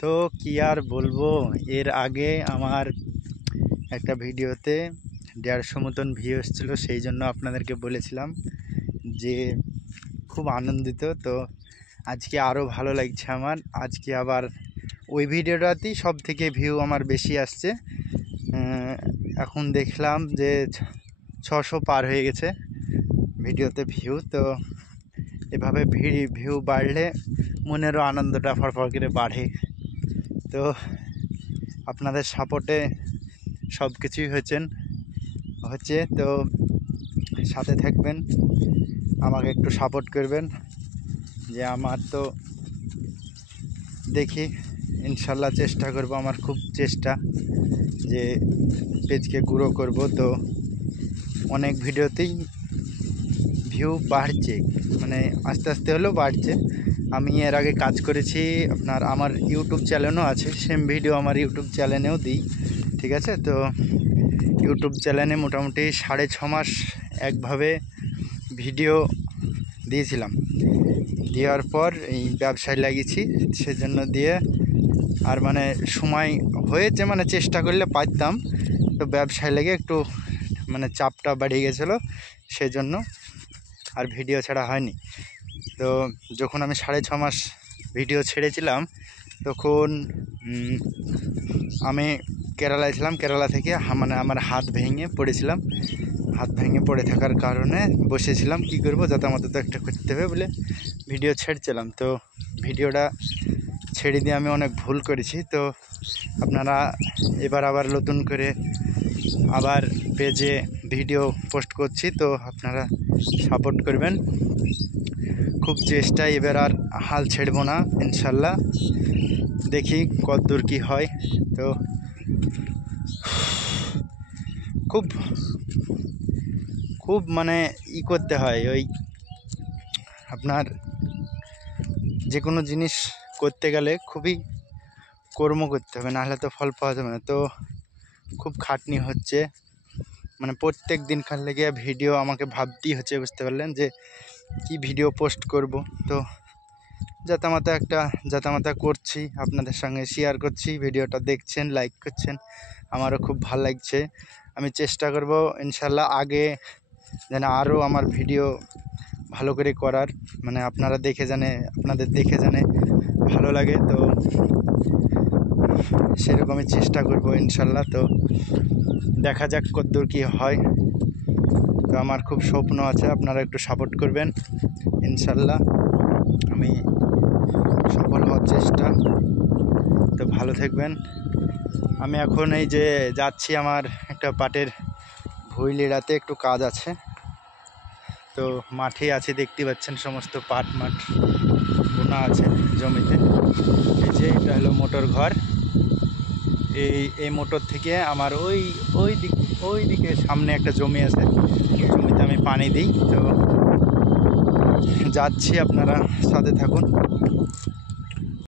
তো কি আর বলবো, এর আগে আমার একটা ভিডিওতে 150 মতন ভিউ এসেছিলো, সেই জন্য আপনাদেরকে বলেছিলাম যে খুব আনন্দিত। তো আজকে আরও ভালো লাগছে আমার। আজকে আবার ওই ভিডিওটাতেই সব থেকে ভিউ আমার বেশি আসছে। এখন দেখলাম যে 600 পার হয়ে গেছে ভিডিওতে ভিউ। তো এভাবে ভিউ বাড়লে মনেরও আনন্দটা ফরফর করে বাড়ে। তো আপনাদের সাপোর্টে সব কিছুই হচ্ছে। তো সাথে থাকবেন, আমাকে একটু সাপোর্ট করবেন। যে আমার তো দেখি ইনশাল্লাহ চেষ্টা করব, আমার খুব চেষ্টা যে পেজকে গ্রো করব। তো অনেক ভিডিওতেই ভিউ বাড়ছে, মানে আস্তে আস্তে হলেও বাড়ছে। আমি এর আগে কাজ করেছি, আমার ইউটিউব চ্যানেলও আছে, সেম ভিডিও আমার ইউটিউব চ্যানেলেও দিই, ঠিক আছে। তো ইউটিউব চ্যানেলে মোটামুটি 6.5 মাস একভাবে ভিডিও দিয়েছিলাম। দেওয়ার পর এই ব্যবসায় লাগিয়েছি, সেজন্য দিয়ে আর মানে সময় হয়েছে, মানে চেষ্টা করলে পারতাম। তো ব্যবসায় লেগে একটু মানে চাপটা বেড়ে গেছিলো, সেজন্য আর ভিডিও ছাড়া হয়নি। তো যখন আমি 6.5 মাস ভিডিও ছেড়েছিলাম, তখন আমি কেরালায় ছিলাম। কেরালা থেকে মানে আমার হাত ভেঙে পড়েছিলাম। হাত ভেঙে পড়ে থাকার কারণে বসেছিলাম, কি করব, যাতায়াত তো একটা করতে হবে বলে ভিডিও ছেড়েছিলাম। তো ভিডিওটা ছেড়ে দিয়ে আমি অনেক ভুল করেছি। তো আপনারা এবার আবার নতুন করে আবার পেজে ভিডিও পোস্ট করছি, তো আপনারা সাপোর্ট করবেন। খুব চেষ্টা, এবার আর হাল ছেড়ব না ইনশাল্লাহ। দেখি কতদূর কি হয়। তো খুব মানে করতে হয়, ওই আপনার যে কোনো জিনিস করতে গেলে খুবই কর্ম করতে হবে, নাহলে তো ফল পাওয়া যাবে না। তো খুব খাটনি হচ্ছে, মানে প্রত্যেক দিনকার লেগে ভিডিও আমাকে ভাবতেই হচ্ছে, বুঝতে পারলেন, যে কি ভিডিও পোস্ট করব। তো যাতামাতা করছি, আপনাদের সঙ্গে শেয়ার করছি, ভিডিওটা দেখছেন, লাইক করছেন, আমারও খুব ভালো লাগছে। আমি চেষ্টা করব ইনশাল্লাহ আগে যেন আরও আমার ভিডিও ভালো করে করার, মানে আপনাদের দেখে জানে ভালো লাগে। তো সেরকমই চেষ্টা করব ইনশাল্লাহ। তো দেখা যাক কতদূর কী হয়। তো আমার খুব স্বপ্ন আছে, আপনারা একটু সাপোর্ট করবেন, ইনশাল্লাহ আমি সফল হওয়ার চেষ্টা। তো ভালো থাকবেন। আমি এখন এই যে যাচ্ছি, আমার একটা পাটের ভুঁই লিড়াতে একটু কাজ আছে। তো মাঠে আছে, দেখতে পাচ্ছেন সমস্ত মাঠ বোনা আছে জমিতে। এই যে এটা হলো মোটর ঘর। এই মোটর থেকে আমার ওই দিকে সামনে একটা জমি আছে, জমিতে আমি পানি দিই। তো যাচ্ছি, আপনারা সাথে থাকুন।